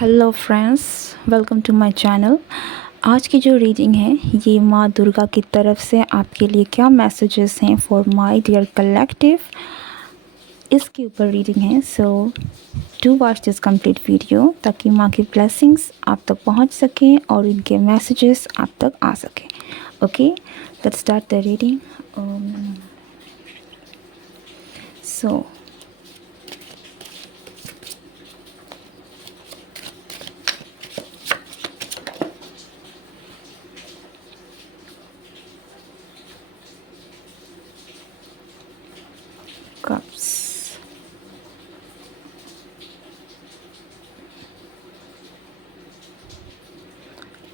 Hello friends, welcome to my channel. आज की जो रीडिंग है ये माँ दुर्गा की तरफ से आपके लिए क्या मैसेजेस हैं फॉर माय डियर कलेक्टिव, इसके ऊपर रीडिंग है। So to watch this complete video ताकि माँ की ब्लेसिंग्स आप तक पहुंच सकें और इनके मैसेजेस आप तक आ सकें। Okay, let's start the reading. So cups,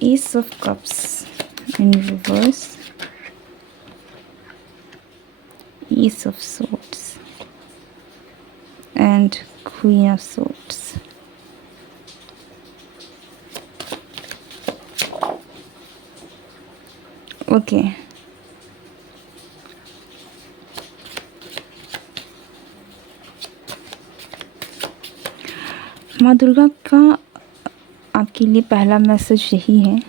Ace of Cups in reverse, Ace of Swords and Queen of Swords. Okay, माँ दुर्गा का आपके लिए पहला मैसेज यही है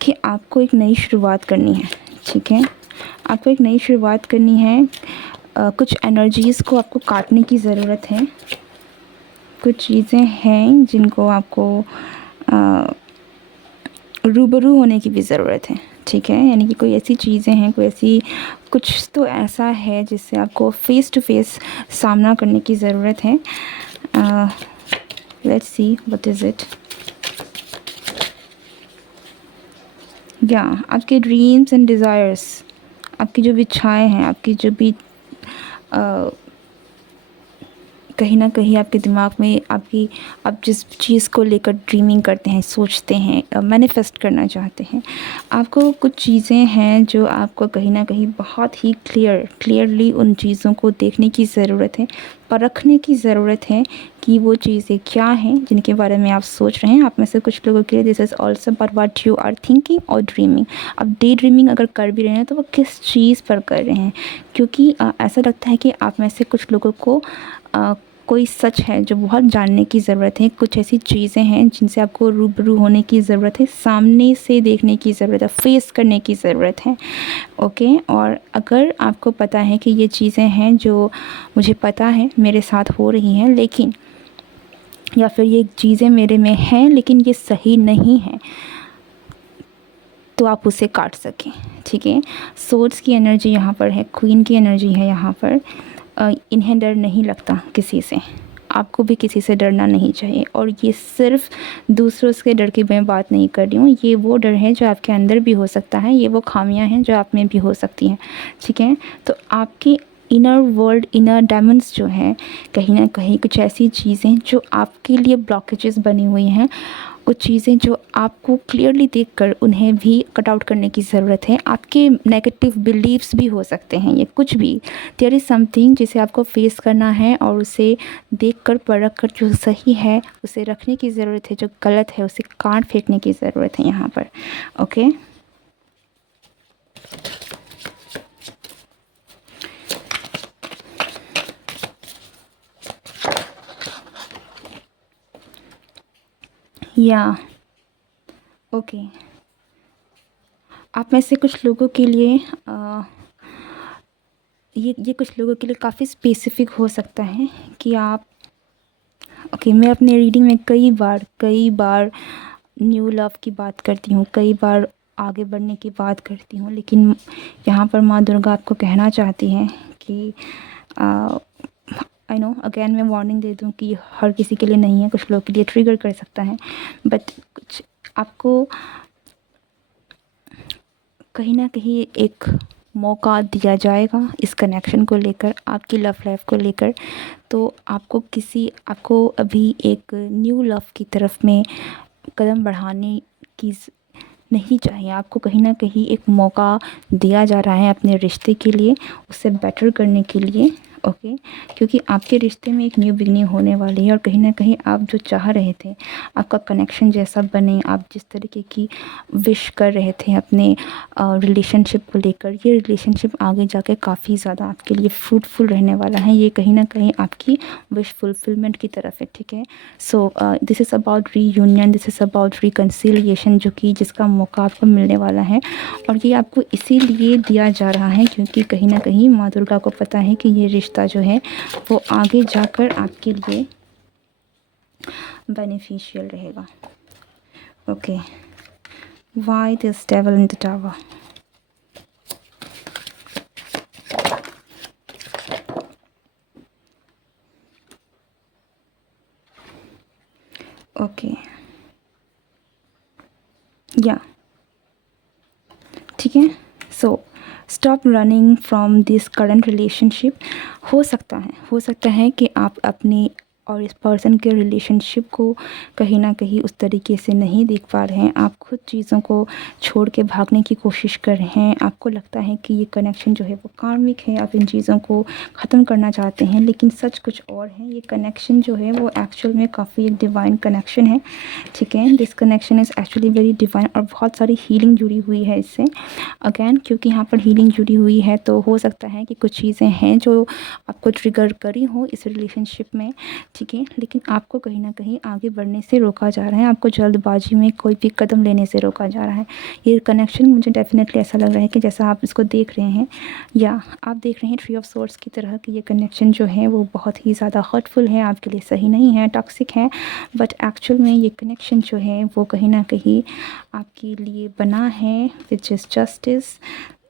कि आपको एक नई शुरुआत करनी है। ठीक है, आपको एक नई शुरुआत करनी है। कुछ एनर्जीज़ को आपको काटने की ज़रूरत है। कुछ चीज़ें हैं जिनको आपको रूबरू होने की भी ज़रूरत है। ठीक है, यानी कि कोई ऐसी चीज़ें हैं, कोई ऐसी कुछ तो ऐसा है जिससे आपको फ़ेस टू फेस सामना करने की ज़रूरत है। Let's see what is it. या आपके ड्रीम्स एंड डिज़ायर्स, आपकी जो भी इच्छाएँ हैं, आपकी जो भी कहीं ना कहीं आपके दिमाग में आप जिस चीज़ को लेकर ड्रीमिंग करते हैं, सोचते हैं, मैनिफेस्ट करना चाहते हैं, आपको कुछ चीज़ें हैं जो आपको कहीं ना कहीं बहुत ही क्लियरली उन चीज़ों को देखने की ज़रूरत है, परखने की ज़रूरत है कि वो चीज़ें क्या हैं जिनके बारे में आप सोच रहे हैं। आप में से कुछ लोगों के लिए this is also but what you are thinking और ड्रीमिंग। अब डे ड्रीमिंग अगर कर भी रहे हैं तो वो किस चीज़ पर कर रहे हैं, क्योंकि ऐसा लगता है कि आप में से कुछ लोगों को कोई सच है जो बहुत जानने की ज़रूरत है। कुछ ऐसी चीज़ें हैं जिनसे आपको रूबरू होने की ज़रूरत है, सामने से देखने की ज़रूरत है, फेस करने की ज़रूरत है। ओके, और अगर आपको पता है कि ये चीज़ें हैं जो मुझे पता है मेरे साथ हो रही हैं, लेकिन या फिर ये चीज़ें मेरे में हैं लेकिन ये सही नहीं है, तो आप उसे काट सकें। ठीक है, सोर्ड्स की एनर्जी यहाँ पर है, क्वीन की एनर्जी है यहाँ पर। इन्हें डर नहीं लगता किसी से, आपको भी किसी से डरना नहीं चाहिए। और ये सिर्फ दूसरों के डर की मैं बात नहीं कर रही हूँ, ये वो डर है जो आपके अंदर भी हो सकता है, ये वो खामियां हैं जो आप में भी हो सकती हैं। ठीक है, तो आपकी इनर वर्ल्ड, इनर डायमंड्स जो हैं, कहीं ना कहीं कुछ ऐसी चीज़ें जो आपके लिए ब्लॉकेजेस बनी हुई हैं, कुछ चीज़ें जो आपको क्लियरली देखकर उन्हें भी कट आउट करने की ज़रूरत है। आपके नेगेटिव बिलीव्स भी हो सकते हैं, ये कुछ भी, देयर इज़ समथिंग जिसे आपको फेस करना है और उसे देखकर परख कर जो सही है उसे रखने की ज़रूरत है, जो गलत है उसे काट फेंकने की ज़रूरत है यहाँ पर। ओके, या ओके, आप में से कुछ लोगों के लिए ये कुछ लोगों के लिए काफ़ी स्पेसिफिक हो सकता है कि आप ओके, मैं अपने रीडिंग में कई बार न्यू लव की बात करती हूँ, कई बार आगे बढ़ने की बात करती हूँ, लेकिन यहाँ पर माँ दुर्गा आपको कहना चाहती हैं कि आई नो, अगेन मैं वार्निंग दे दूँ कि हर किसी के लिए नहीं है, कुछ लोगों के लिए ट्रिगर कर सकता है, बट कुछ आपको कहीं ना कहीं एक मौका दिया जाएगा इस कनेक्शन को लेकर, आपकी लव लाइफ को लेकर। तो आपको अभी एक न्यू लव की तरफ में कदम बढ़ाने की नहीं चाहिए। आपको कहीं ना कहीं एक मौका दिया जा रहा है अपने रिश्ते के लिए, उसे बेटर करने के लिए। ओके, क्योंकि आपके रिश्ते में एक न्यू बिगनिंग होने वाली है और कहीं न कहीं आप जो चाह रहे थे, आपका कनेक्शन जैसा बने, आप जिस तरीके की विश कर रहे थे अपने रिलेशनशिप को लेकर, ये रिलेशनशिप आगे जाके काफ़ी ज़्यादा आपके लिए फ्रूटफुल रहने वाला है। ये कहीं न कहीं आपकी विश फुलफिलमेंट की तरफ है, ठीक है? So this is about reunion, this is about reconciliation, जो कि जिसका मौका आपको मिलने वाला है और ये आपको इसीलिए दिया जा रहा है क्योंकि कहीं न कहीं माँ दुर्गा को पता है कि ये रिश्ता जो है वो आगे जाकर आपके लिए बेनिफिशियल रहेगा। Okay, why this devil in the tower? Okay, या ठीक है। So stop running from this current relationship. हो सकता है कि आप अपनी और इस पर्सन के रिलेशनशिप को कहीं न कहीं उस तरीके से नहीं देख पा रहे हैं। आप खुद चीज़ों को छोड़ के भागने की कोशिश कर रहे हैं। आपको लगता है कि ये कनेक्शन जो है वो कार्मिक है, आप इन चीज़ों को ख़त्म करना चाहते हैं, लेकिन सच कुछ और है। ये कनेक्शन जो है वो एक्चुअल में काफ़ी एक डिवाइन कनेक्शन है, ठीक है? This connection is actually very divine और बहुत सारी हीलिंग जुड़ी हुई है इससे। अगेन क्योंकि यहाँ पर हीलिंग जुड़ी हुई है तो हो सकता है कि कुछ चीज़ें हैं जो आपको ट्रिगर करी हो इस रिलेशनशिप में, ठीक है? लेकिन आपको कहीं न कहीं आगे बढ़ने से रोका जा रहा है, आपको जल्दबाजी में कोई भी कदम लेने से रोका जा रहा है। ये कनेक्शन मुझे डेफ़िनेटली ऐसा लग रहा है कि जैसा आप इसको देख रहे हैं या आप देख रहे हैं थ्री ऑफ सोर्ड्स की तरह कि ये कनेक्शन जो है वो बहुत ही ज़्यादा हर्टफुल है, आपके लिए सही नहीं है, टॉक्सिक है। बट एक्चुअल में ये कनेक्शन जो है वो कहीं न कहीं आपके लिए बना है, which is justice.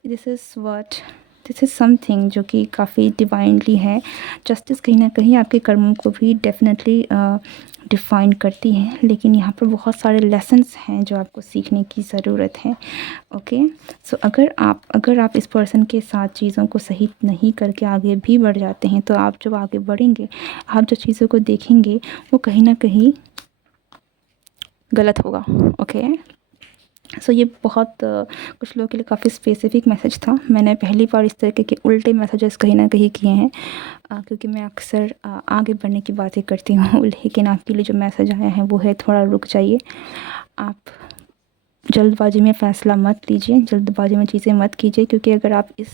This is something जो कि काफ़ी डिवाइनली है। जस्टिस कहीं न कहीं आपके कर्मों को भी डेफ़िनेटली डिफ़ाइन करती है, लेकिन यहाँ पर बहुत सारे लेसन्स हैं जो आपको सीखने की ज़रूरत है। ओके, सो अगर आप इस पर्सन के साथ चीज़ों को सही नहीं करके आगे भी बढ़ जाते हैं, तो आप जब आगे बढ़ेंगे, आप जो चीज़ों को देखेंगे वो कहीं न कहीं गलत होगा। ओके, सो ये बहुत कुछ लोगों के लिए काफ़ी स्पेसिफिक मैसेज था। मैंने पहली बार इस तरीके के उल्टे मैसेजेस कहीं न कहीं किए हैं, क्योंकि मैं अक्सर आगे बढ़ने की बातें करती हूँ लेकिन आपके लिए जो मैसेज आया है वो है थोड़ा रुक जाइए। आप जल्दबाजी में फ़ैसला मत लीजिए, जल्दबाजी में चीज़ें मत कीजिए, क्योंकि अगर आप इस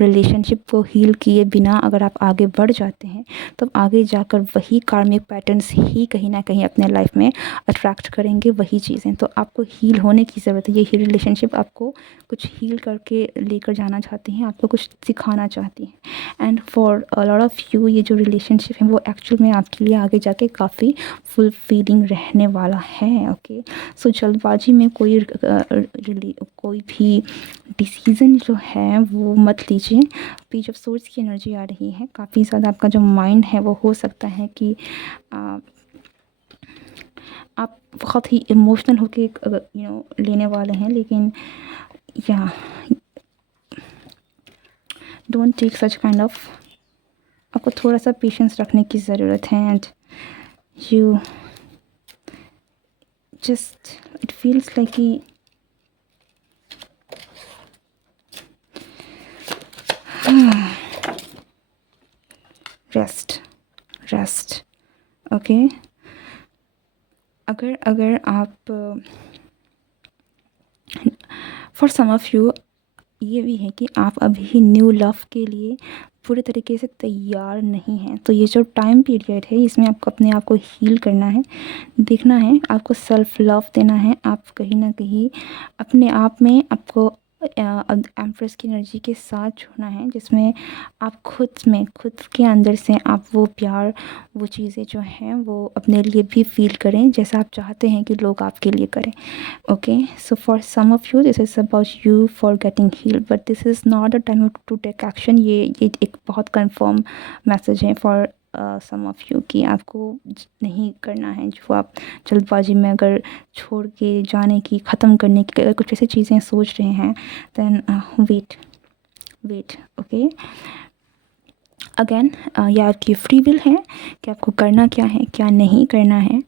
रिलेशनशिप को हील किए बिना अगर आप आगे बढ़ जाते हैं तो आगे जाकर वही कार्मिक पैटर्न्स ही कहीं न कहीं अपने लाइफ में अट्रैक्ट करेंगे, वही चीज़ें। तो आपको हील होने की ज़रूरत है। ये रिलेशनशिप आपको कुछ हील करके लेकर जाना चाहती हैं, आपको कुछ सिखाना चाहती हैं। And for a lot of you ये जो रिलेशनशिप है वो एक्चुअल में आपके लिए आगे जाके काफ़ी फुलफिलिंग रहने वाला है। ओके, सो जल्दबाजी में कोई भी डिसीज़न जो है वो मत लीजिए। पेज ऑफ सोर्ड्स की एनर्जी आ रही है, काफ़ी ज़्यादा आपका जो माइंड है वो हो सकता है कि आप बहुत ही इमोशनल होके लेने वाले हैं, लेकिन या don't take such kind of. आपको थोड़ा सा पेशेंस रखने की ज़रूरत है। And you just it feels like कि रेस्ट। ओके, अगर आप फॉर सम ऑफ़ यू ये भी है कि आप अभी न्यू लव के लिए पूरे तरीके से तैयार नहीं हैं, तो ये जो टाइम पीरियड है इसमें आपको अपने आप को हील करना है, देखना है, आपको सेल्फ लव देना है। आप कहीं न कहीं अपने आप में आपको एम्प्रेस की एनर्जी के साथ जुड़ना है, जिसमें आप खुद के अंदर से आप वो प्यार, वो चीज़ें जो हैं वो अपने लिए भी फ़ील करें जैसा आप चाहते हैं कि लोग आपके लिए करें। Okay, so for some of you this is about you for getting healed, but this is not a time to take action. ये एक बहुत कन्फर्म मैसेज है फॉर सम ऑफ़ यू कि आपको नहीं करना है जो आप जल्दबाजी में अगर छोड़ के जाने की, ख़त्म करने की अगर कुछ ऐसी चीज़ें सोच रहे हैं, देन वेट। ओके, अगेन ये आपकी फ्री विल है कि आपको करना क्या है, क्या नहीं करना है।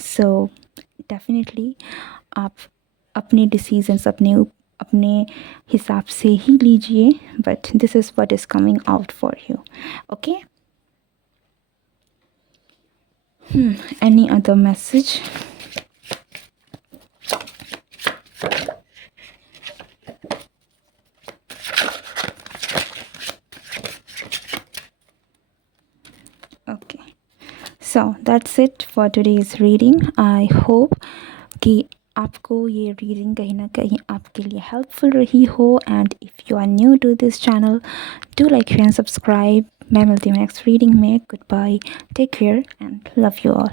सो डेफिनेटली आप अपने डिसीजंस, अपने अपने हिसाब से ही लीजिए, but this is what is coming out for you. Okay. Any other message? Okay. So that's it for today's reading. I hope कि आपको ये रीडिंग कहीं ना कहीं आपके लिए हेल्पफुल रही हो. And if you are new to this channel, do like share and subscribe. मैं मिलती हूँ नेक्स्ट रीडिंग में. Good bye, take care and love you all.